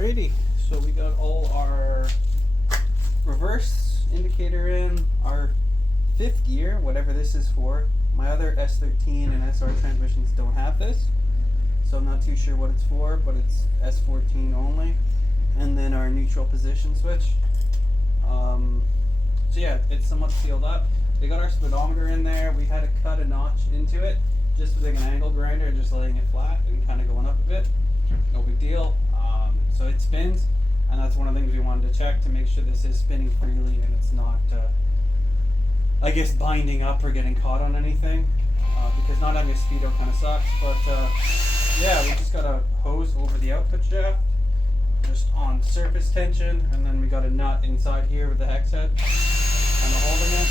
Alrighty, so we got all our reverse indicator in, our fifth gear, whatever this is for. My other S13 and SR transmissions don't have this, so I'm not too sure what it's for, but it's S14 only. And then our neutral position switch. So yeah, it's somewhat sealed up. We got our speedometer in there. We had to cut a notch into it, just with an angle grinder, just letting it flat and kind of going up a bit. No big deal. So it spins, and that's one of the things we wanted to check to make sure this is spinning freely and it's not, I guess, binding up or getting caught on anything. Because not having a speedo kind of sucks. But yeah, we just got a hose over the output shaft, just on surface tension, and then we got a nut inside here with the hex head, kind of holding it.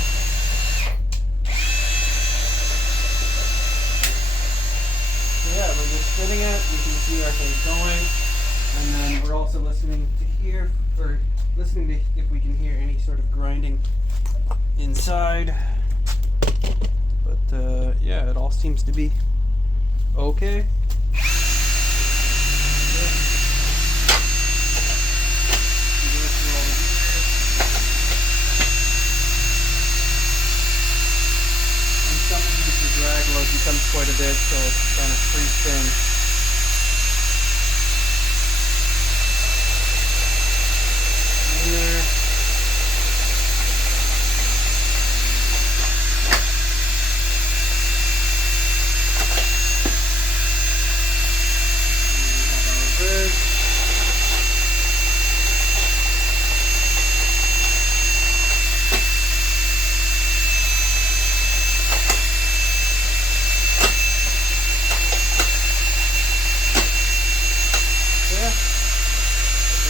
So yeah, we're just spinning it. You can see our thing going, and then we're also listening to hear, or listening to if we can hear any sort of grinding inside. But yeah, it all seems to be okay. The drag load becomes quite a bit, so it's kind of free spin. In there. And we have our reverse.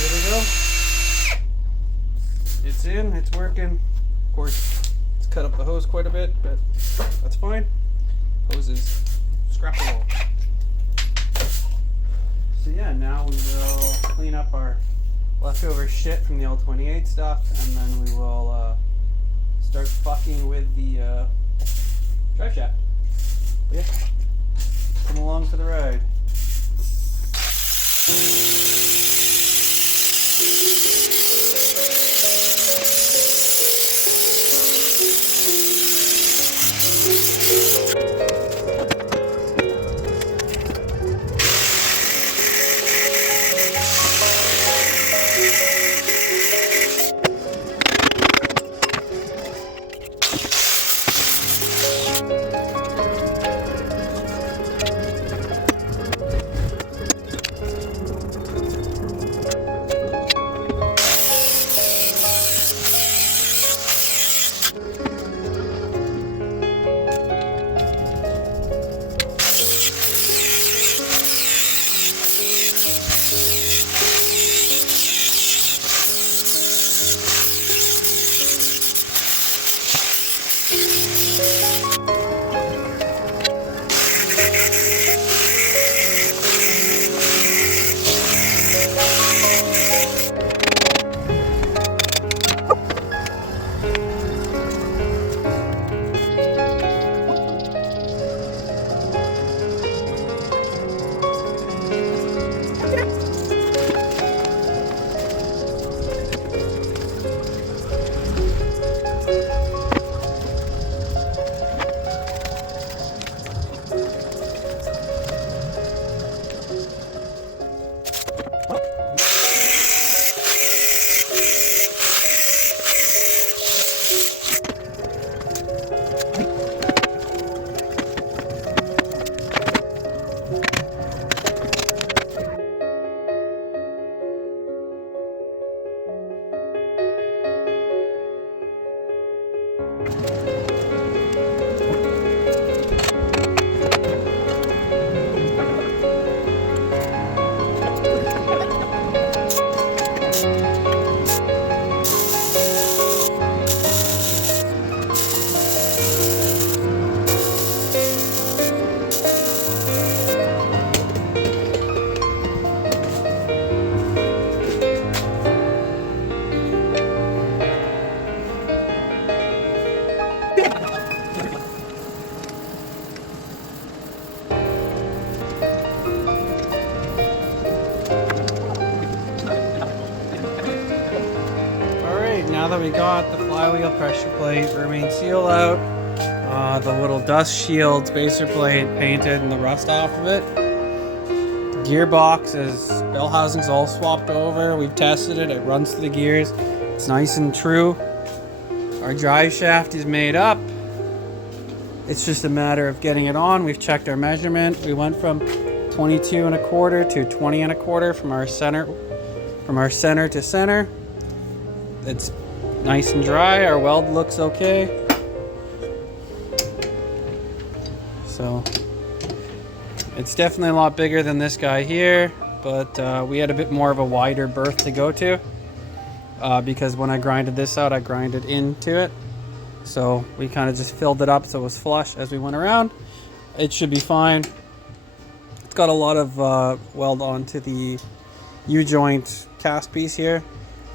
There we go. It's in, it's working. Of course, it's cut up the hose quite a bit, but that's fine. Hose is scrappable. So yeah, now we will clean up our leftover shit from the L28 stuff, and then we will start fucking with the drive shaft. But yeah, come along for the ride. now that we got the flywheel pressure plate, rear main seal out, the little dust shield spacer plate painted and the rust off of it. Gearbox is, bell housing's all swapped over. We've tested it, it runs through the gears. It's nice and true. Our drive shaft is made up. It's just a matter of getting it on. We've checked our measurement. We went from 22 1/4 to 20 1/4 from our center to center. It's nice and dry. Our weld looks okay. So it's definitely a lot bigger than this guy here, but we had a bit more of a wider berth to go to because when I grinded this out, I grinded into it. So we kind of just filled it up so it was flush as we went around. It should be fine. It's got a lot of weld onto the U-joint cast piece here,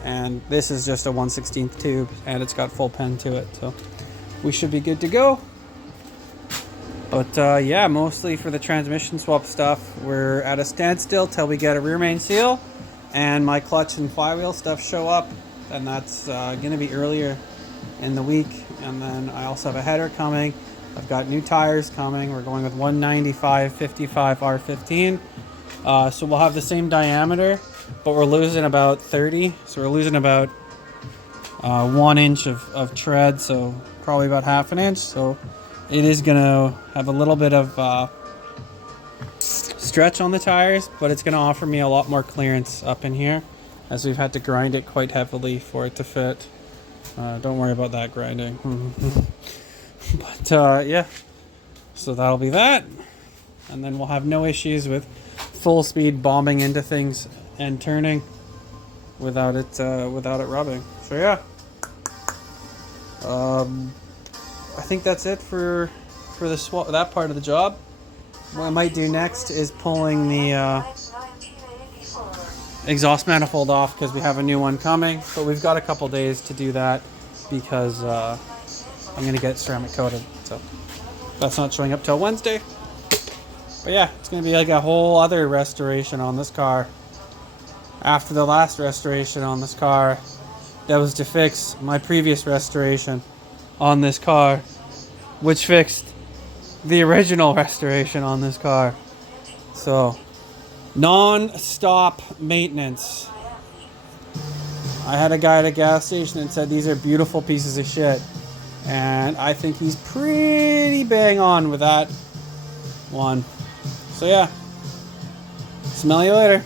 and this is just a 1/16 tube, and it's got full pen to it, so we should be good to go. But yeah, mostly for the transmission swap stuff, we're at a standstill till we get a rear main seal and my clutch and flywheel stuff show up, and that's gonna be earlier in the week. And then I also have a header coming. I've got new tires coming. We're going with 195/55 R15. So we'll have the same diameter, but we're losing about 30. So we're losing about 1 inch of tread, so probably about half an inch. So it is gonna have a little bit of stretch on the tires, but it's gonna offer me a lot more clearance up in here, as we've had to grind it quite heavily for it to fit. Don't worry about that grinding. But yeah, so that'll be that, and then we'll have no issues with full speed bombing into things and turning without it rubbing. So yeah, I think that's it for that part of the job. What I might do next is pulling the exhaust manifold off, because we have a new one coming, but we've got a couple days to do that because I'm going to get it ceramic coated, so that's not showing up till Wednesday. But yeah, it's going to be like a whole other restoration on this car after the last restoration on this car that was to fix my previous restoration on this car, which fixed the original restoration on this car. So non-stop maintenance. I had a guy at a gas station and said these are beautiful pieces of shit, and I think he's pretty bang on with that one. So yeah, smell you later.